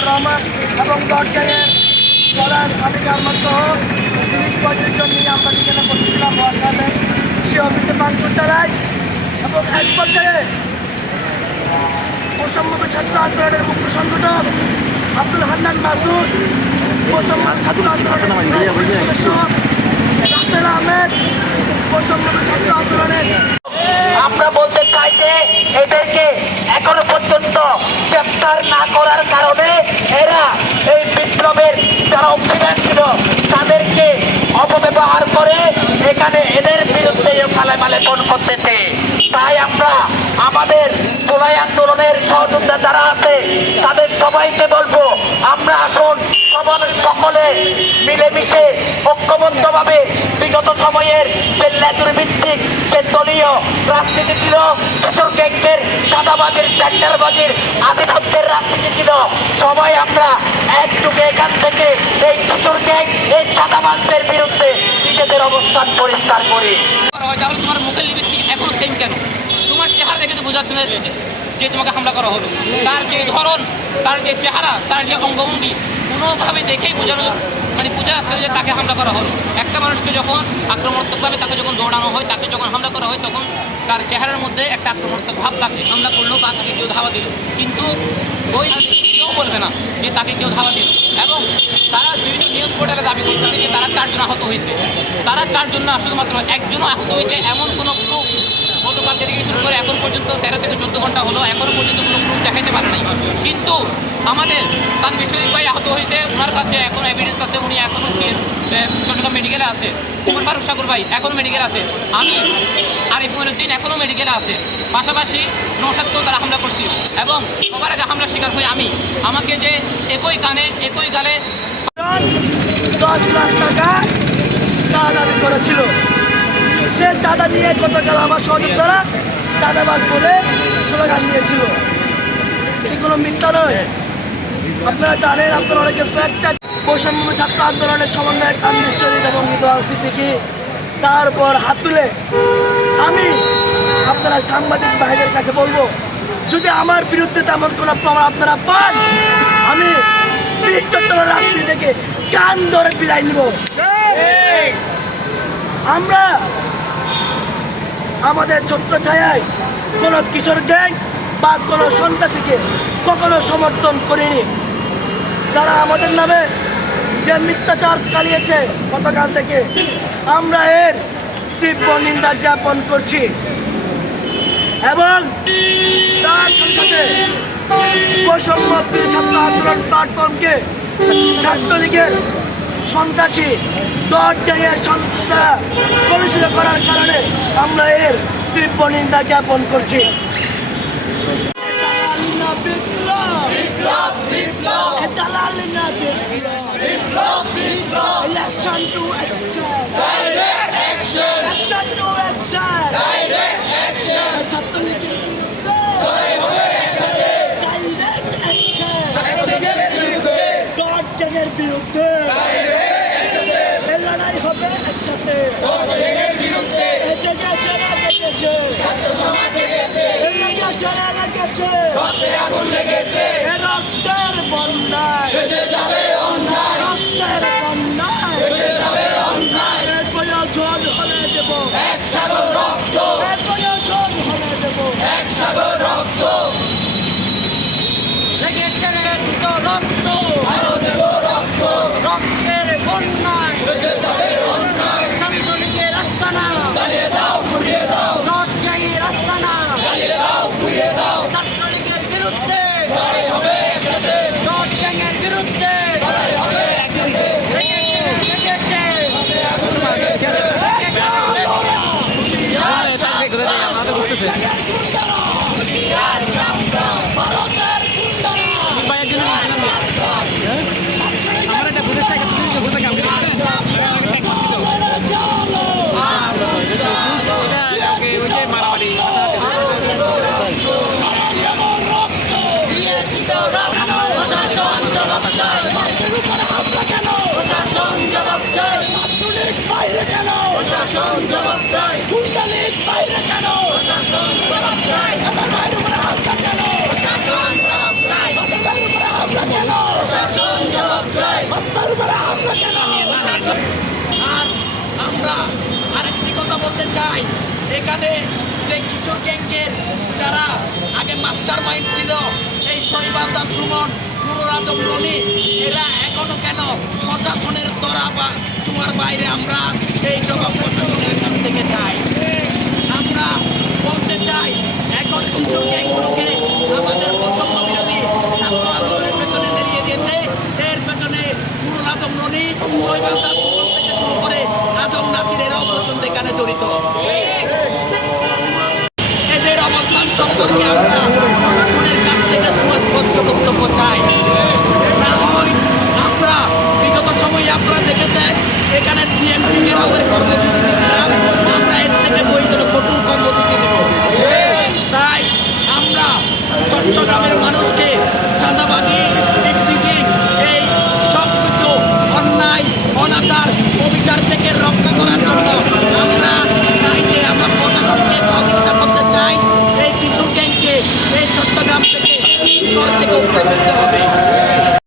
মিজানুর রহমান এবং দরকারের প্রধান সাদিক আহমদ সহ 30-35 জন নিয়ে আমরা যেখানে বসেছিলাম মহাসামে সে অফিসে ভাঙচুর চালায় এবং এক পর্যায়ে বৈষম্য ছাত্র আন্দোলনের মুখ্য সংগঠক আব্দুল হান্নান মাসুদ, বৈষম্য ছাত্র আন্দোলনের সদস্য রাসেল আহমেদ, বৈষম্য ছাত্র আন্দোলনের আমরা বলতে চাই যে এদেরকে এখনো পর্যন্ত গ্রেপ্তার না করার কারণে এরা এই বিপ্লবের যারা অংশীদার ছিল তাদেরকে অপব্যবহার করে এখানে এদের বিরুদ্ধে মালে ফোন করতেছে। তাই আমরা আমাদের জুলাই আন্দোলনের সহযোদ্ধা যারা আছে তাদের সবাইকে বলবো, আমরা আসুন সকলে মিলেমিশে ঐক্যবদ্ধভাবে বিগত সময়ের যে লেজুর ভিত্তিক যে দলীয় রাজনীতি ছিল, কিশোর গ্যাংয়ের চাঁদাবাজির টেন্ডারবাজির আধিপত্যের রাজনীতি ছিল, সবাই আমরা একযোগে এখান থেকে এই কিশোর গ্যাং এই চাঁদাবাজদের বিরুদ্ধে নিজেদের অবস্থান পরিষ্কার করি। তাহলে তোমার মুখের লিপস্টিক এখনো সেম কেন? তোমার চেহারা দেখে তো বোঝাচ্ছে না যে তোমাকে হামলা করা হবে। তার যে ধরন, তার যে চেহারা, তার যে অঙ্গভঙ্গি কোনোভাবে দেখেই বোঝা যাচ্ছে যে তাকে হামলা করা হলো। একটা মানুষকে যখন আক্রমণাত্মকভাবে তাকে যখন দৌড়ানো হয়, তাকে যখন হামলা করা হয়, তখন তার চেহারার মধ্যে একটা আক্রমণাত্মক ভাব থাকে। হামলা করলো বা তাকে কেউ ধাওয়া দিল, কিন্তু ওই কেউ বলবে না যে তাকে কেউ ধাওয়া দিল। এবং তারা বিভিন্ন নিউজ পোর্টালে দাবি করতেছে যে তারা 4 জন আহত হয়েছে। তারা 4 জন না, শুধুমাত্র একজনও আহত হয়েছে এমন কোনো প্রুফ গতকালকে থেকে শুরু করে এখন পর্যন্ত 13 থেকে 14 ঘন্টা হলো, এখনও পর্যন্ত কোনো প্রুফ দেখাতে পারে নাই। কিন্তু আমাদের তানভীর শরীফ ভাই আহত হয়েছে, ওনার কাছে এখন এভিডেন্স আছে, উনি এখনও চট্টগ্রাম মেডিকেলে আছে। কুমার ফারুক সাগর ভাই এখনও মেডিকেল আছে, আমি আরিফ মঈনুদ্দিন এখনও মেডিকেলে আছে। পাশাপাশি নৌসাদকেও তারা হামলা করছি এবং সবার আগে হামলার শিকার হই আমি। আমাকে যে একই কানে একই গালে 10 লাখ টাকা চাঁদা দাবি করেছিল, সে চাঁদা নিয়ে গতকাল আমার সহযোদ্ধারা চাঁদাবাজ বলে স্লোগান দিয়েছিল। এগুলো মিথ্যা নয়, আপনারা জানেন। আপনারা অনেকে ফ্যাক্ট বৈষম্য ছাত্র আন্দোলনের সমন্বয়ক তানভীর শরীফ এবং রিদওয়ান সিদ্দিকী তার উপর হাত তুলে আমি আপনারা সাংবাদিক ভাইদের কাছে বলবো, যদি আমার বিরুদ্ধে তেমন কোনো প্রমাণ আপনারা পান, আমি চট্টগ্রাম রাজনীতি থেকে কান ধরে বিদায় নিব। আমরা আমাদের ছত্রছায়ায় কোনো কিশোর গ্যাং বা কোনো সন্ত্রাসীকে কখনো সমর্থন করিনি। তারা আমাদের নামে যে মিথ্যাচার চালিয়েছে গতকাল থেকে, আমরা এর তীব্র নিন্দা জ্ঞাপন করছি। এবং তার সাথে বৈষম্য ছাত্র আন্দোলন প্ল্যাটফর্মকে ছাত্রলীগের সন্ত্রাসী 10 গ্যাংয়ের সন্ত্রাসীরা কলুষিত করার কারণে আমরা এর তীব্র নিন্দা জ্ঞাপন করছি। বিরুদ্ধে লড়াই হবে একসাথে, রক্তের বন্যায় রক্তের বন্যায় প্রয়োজন হলে দেব এক সাগর রক্ত, প্রয়োজন হলে দেব এক সাগর রক্ত, লেগেছে রক্ত আরো দেব রক্ত, রক্তের বন্যায় বেঁচে যাবে অন্যায়, ছাত্রলীগের আস্তানা জ্বালিয়ে দাও পুড়িয়ে দাও, নটগাঁয়ের আস্তানা জ্বালিয়ে দাও পুড়িয়ে দাও, ছাত্রলীগের বিরুদ্ধে লড়াই হবে একসাথে, নটগাঁয়ের বিরুদ্ধে লড়াই হবে একসাথে, লেগেছে আগুন লাগেছে প্রশাসন জবাব চাই, গুন্ডালির বাইরে কেন প্রশাসন জবাব চাই, আমার ভাইয়ের উপরে হামলা কেন প্রশাসন জবাব চাই, হামলা কেন চাই এখানে যে কিশোর গ্যাংয়ের যারা আগে মাস্টার মাইন্ড ছিল এই শৈবালদার সুমন নুরুল আজম রনি এরা এখনো কেন প্রশাসনের দরা বা চুয়ার বাইরে আমরা এই জবাব প্রশাসনের কাছ থেকে চাই। আমরা বলতে চাই এখন কিশোর গ্যাংগুলোকে আমাদের বৈষম্য বিরোধী ছাত্র আন্দোলনের পেছনে দাঁড়িয়ে দিয়েছে। এর পেছনে নুরুল আজম রনি শৈবালদার সুমন থেকে শুরু করে আজম নাসির এরাও পর্যন্ত এখানে জড়িত। এদের অবস্থান সম্পর্কে আমরা প্রশাসনের কাছ থেকে সুস্পষ্ট বক্তব্য চাই। না হয় আমরা বিগত সময়ে আপনারা দেখেছেন এখানে সিএমপি ঘেরাওয়ের কর্মসূচি দিয়েছিলাম, আমরা এর থেকে প্রয়োজনে কঠোর কর্মসূচি দেব। তাই আমরা চট্টগ্রামের মানুষকে চাঁদাবাজি টিকটিকিং এই সব কিছু অন্যায় অনাচার অবিচার থেকে রক্ষা করার জন্য আমরা চাই যে আমরা প্রশাসনকে সহযোগিতা করতে চাই। এই কিছু গ্যাংকে এই চট্টগ্রাম থেকে ঘর থেকে উঠে ফেলতে হবে।